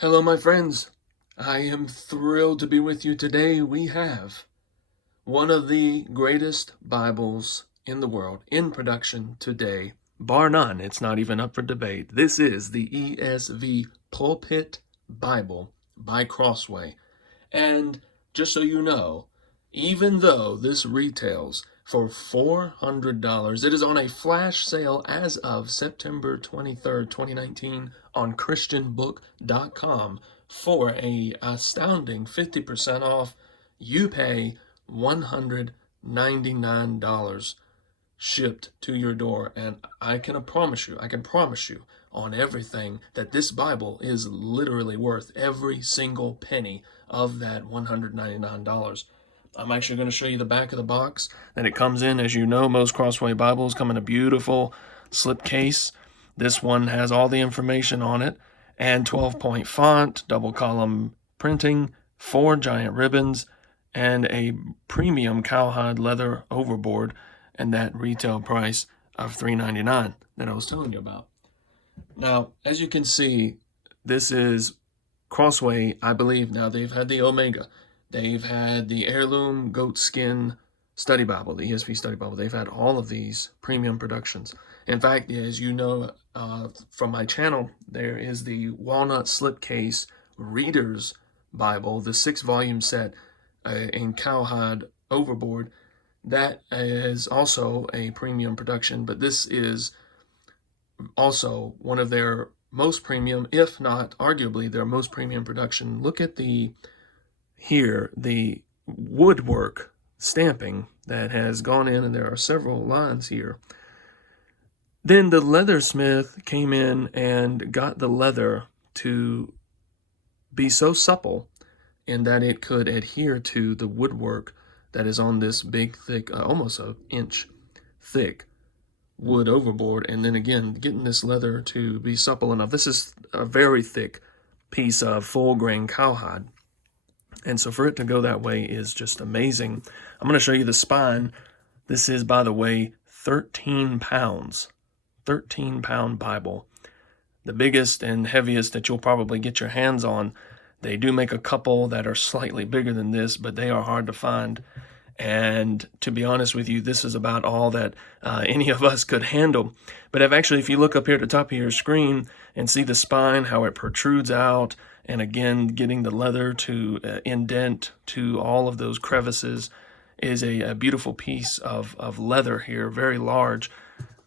Hello, my friends. I am thrilled to be with you today. We have one of the greatest Bibles in the world in production today, bar none. It's not even up for debate. This is the ESV Pulpit Bible by Crossway. And just so you know, even though this retails for $400, it is on a flash sale as of September 23rd, 2019 on christianbook.com for a astounding 50% off. You pay $199 shipped to your door, and I can promise you on everything that this Bible is literally worth every single penny of that $199. I'm actually going to show you the back of the box that it comes in. As you know, most Crossway Bibles come in a beautiful slip case. This one has all the information on it, and 12-point font, double column printing, 4 giant ribbons, and a premium cowhide leather overboard, and that retail price of $3.99 that I was telling you about. Now, as you can see, this is Crossway, I believe. Now, they've had the Omega. They've had the Heirloom Goat Skin Study Bible, the ESV Study Bible. They've had all of these premium productions. In fact, as you know from my channel, there is the Walnut Slipcase Reader's Bible, the 6-volume set in Cowhide overboard. That is also a premium production, but this is also one of their most premium, if not arguably their most premium production. Look at the woodwork stamping that has gone in, and there are several lines here. Then the leathersmith came in and got the leather to be so supple in that it could adhere to the woodwork that is on this big, thick, almost an inch thick wood overboard. And then again, getting this leather to be supple enough. This is a very thick piece of full grain cowhide. And so for it to go that way is just amazing. I'm going to show you the spine. This is, by the way, 13 pounds, 13-pound Bible. The biggest and heaviest that you'll probably get your hands on. They do make a couple that are slightly bigger than this, but they are hard to find. And to be honest with you, this is about all that any of us could handle. But if you look up here at the top of your screen and see the spine, how it protrudes out, and again, getting the leather to indent to all of those crevices is a beautiful piece of leather here, very large.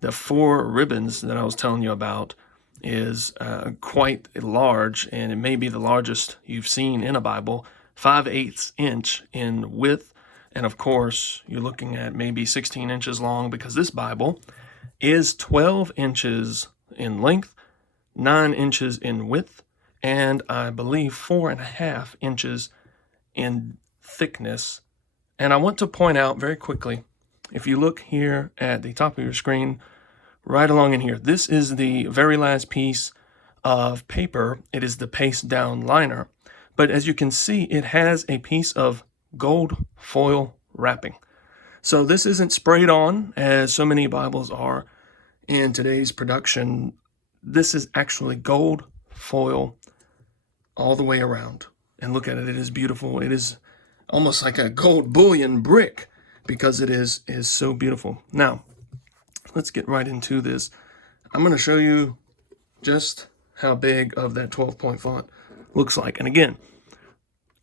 The 4 ribbons that I was telling you about is quite large, and it may be the largest you've seen in a Bible, 5/8 inch in width. And of course, you're looking at maybe 16 inches long, because this Bible is 12 inches in length, 9 inches in width, and I believe 4.5 inches in thickness. And I want to point out very quickly, if you look here at the top of your screen, right along in here, this is the very last piece of paper. It is the paste down liner. But as you can see, it has a piece of gold foil wrapping. So this isn't sprayed on, as so many Bibles are in today's production. This is actually gold foil all the way around. And look at it, it is beautiful. It is almost like a gold bullion brick, because it is so beautiful. Now, let's get right into this. I'm going to show you just how big of that 12-point font looks like. And again,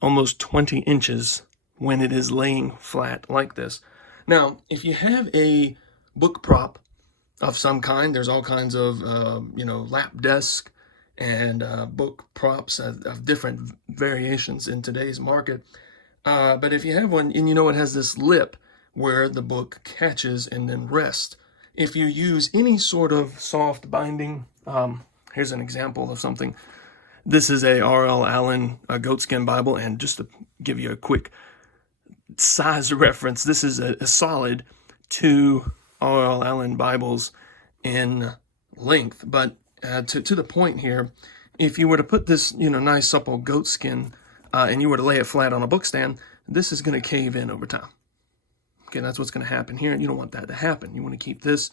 almost 20 inches when it is laying flat like this. Now, if you have a book prop of some kind, there's all kinds of, lap desk and book props of different variations in today's market. But if you have one, and it has this lip where the book catches and then rests. If you use any sort of soft binding, here's an example of something. This is a R.L. Allen goatskin Bible, and just to give you a quick size reference, this is a solid 2 R.L. Allen Bibles in length. But to the point here, if you were to put this, nice supple goatskin, and you were to lay it flat on a book stand, this is going to cave in over time. Okay, that's what's going to happen here, and you don't want that to happen. You want to keep this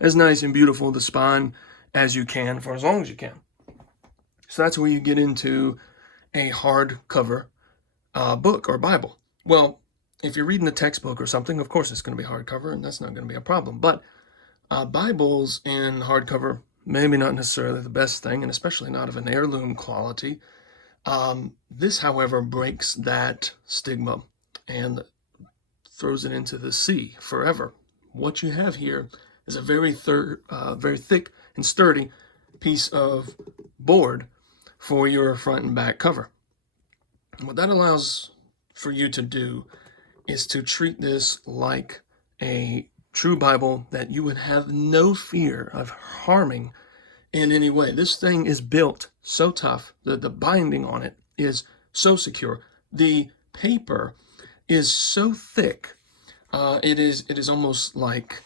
as nice and beautiful, the spine, as you can, for as long as you can. So that's where you get into a hardcover book or Bible. Well, if you're reading a textbook or something, of course it's going to be hardcover, and that's not going to be a problem. But Bibles in hardcover, maybe not necessarily the best thing, and especially not of an heirloom quality. This, however, breaks that stigma and throws it into the sea forever. What you have here is a very thick and sturdy piece of board for your front and back cover. And what that allows for you to do is to treat this like a true Bible that you would have no fear of harming in any way. This thing is built so tough that the binding on it is so secure. The paper is so thick. It is almost like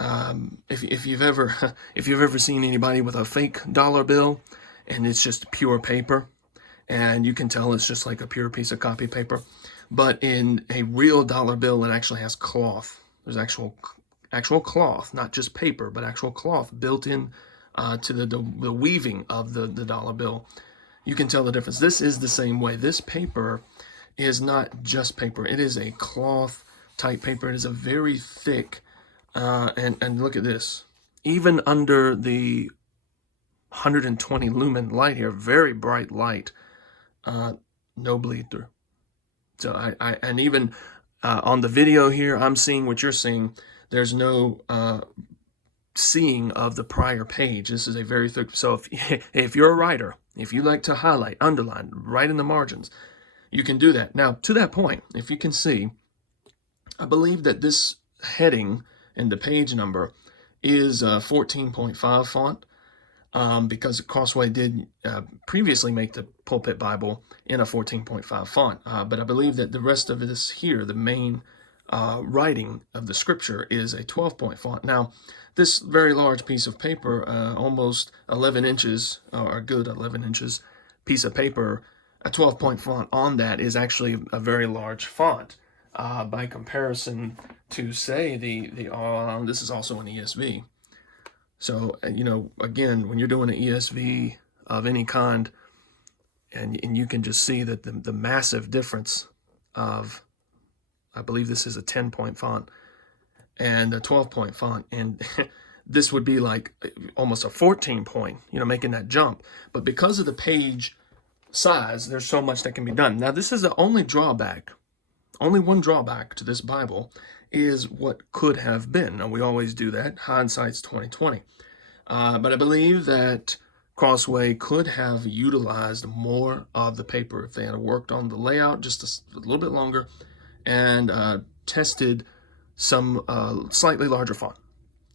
if you've ever seen anybody with a fake dollar bill and it's just pure paper, and you can tell it's just like a pure piece of copy paper. But in a real dollar bill, it actually has cloth. There's actual cloth, not just paper, but actual cloth built in to the weaving of the dollar bill. You can tell the difference. This is the same way. This paper is not just paper. It is a cloth type paper. It is a very thick, and look at this. Even under the 120 lumen light here, very bright light, no bleed through. So and even on the video here, I'm seeing what you're seeing. There's no seeing of the prior page. This is a very thick. So if you're a writer, if you like to highlight, underline, write in the margins, you can do that. Now, to that point, if you can see, I believe that this heading and the page number is 14.5 font. Because Crossway did previously make the Pulpit Bible in a 14.5 font. But I believe that the rest of this here, the main writing of the scripture, is a 12-point font. Now, this very large piece of paper, almost 11 inches, or a good 11 inches piece of paper, a 12-point font on that is actually a very large font. By comparison to, say, this is also an ESV. So, again, when you're doing an ESV of any kind, and you can just see that the massive difference of, I believe this is a 10-point font and a 12-point font, and this would be like almost a 14-point, making that jump. But because of the page size, there's so much that can be done. Now, this is the only one drawback to this Bible is what could have been. Now, we always do that. Hindsight's 20/20. But I believe that Crossway could have utilized more of the paper if they had worked on the layout just a little bit longer and tested some slightly larger font.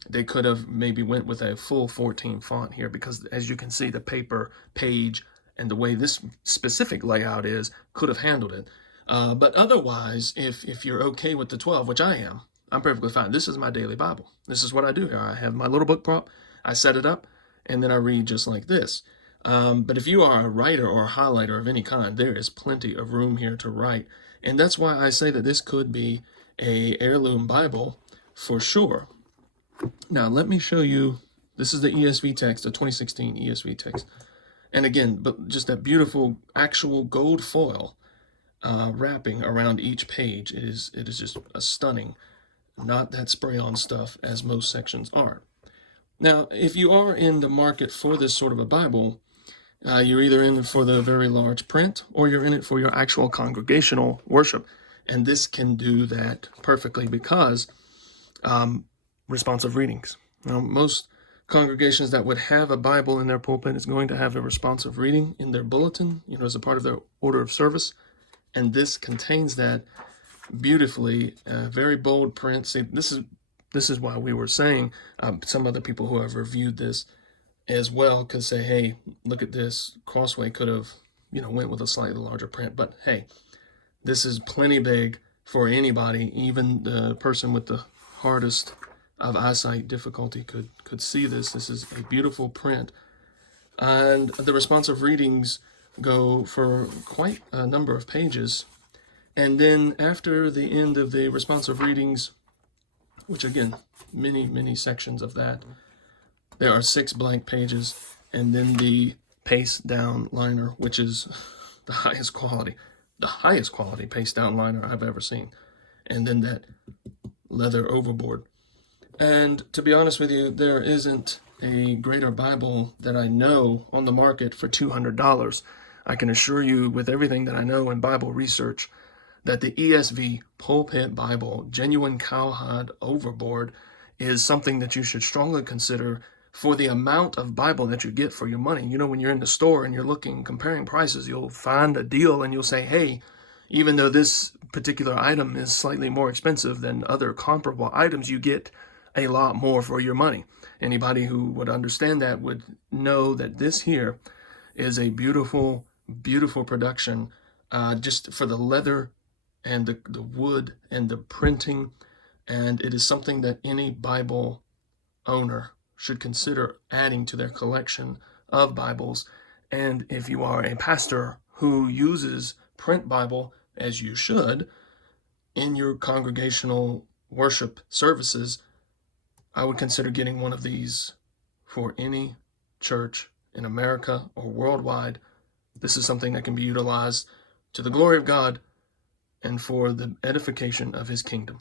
They could have maybe went with a full 14 font here because, as you can see, the paper page and the way this specific layout is could have handled it. But otherwise, if you're okay with the 12, which I am, I'm perfectly fine. This is my daily Bible. This is what I do here. I have my little book prop. I set it up, and then I read just like this. But if you are a writer or a highlighter of any kind, there is plenty of room here to write. And that's why I say that this could be a heirloom Bible for sure. Now, let me show you. This is the ESV text, the 2016 ESV text. And again, but just that beautiful actual gold foil wrapping around each page. It is just a stunning, not that spray-on stuff as most sections are. Now, if you are in the market for this sort of a Bible, you're either in it for the very large print or you're in it for your actual congregational worship. And this can do that perfectly because responsive readings. Now, most congregations that would have a Bible in their pulpit is going to have a responsive reading in their bulletin, as a part of their order of service. And this contains that beautifully, very bold print. See, this is why we were saying some other people who have reviewed this as well could say, hey, look at this. Crossway could have, went with a slightly larger print. But hey, this is plenty big for anybody. Even the person with the hardest of eyesight difficulty could see this. This is a beautiful print. And the responsive readings go for quite a number of pages. And then after the end of the responsive readings, which again, many sections of that, there are 6 blank pages, and then the paste down liner, which is the highest quality paste down liner I've ever seen. And then that leather overboard. And to be honest with you, there isn't a greater Bible that I know on the market for $200. I can assure you, with everything that I know in Bible research, that the ESV Pulpit Bible, genuine Cowhide overboard, is something that you should strongly consider for the amount of Bible that you get for your money. You know, when you're in the store and you're looking, comparing prices, you'll find a deal and you'll say, hey, even though this particular item is slightly more expensive than other comparable items, you get a lot more for your money. Anybody who would understand that would know that this here is a beautiful, beautiful production, just for the leather and the wood and the printing. And it is something that any Bible owner should consider adding to their collection of Bibles. And if you are a pastor who uses print Bible, as you should, in your congregational worship services, I would consider getting one of these for any church in America or worldwide. This is something that can be utilized to the glory of God and for the edification of his kingdom.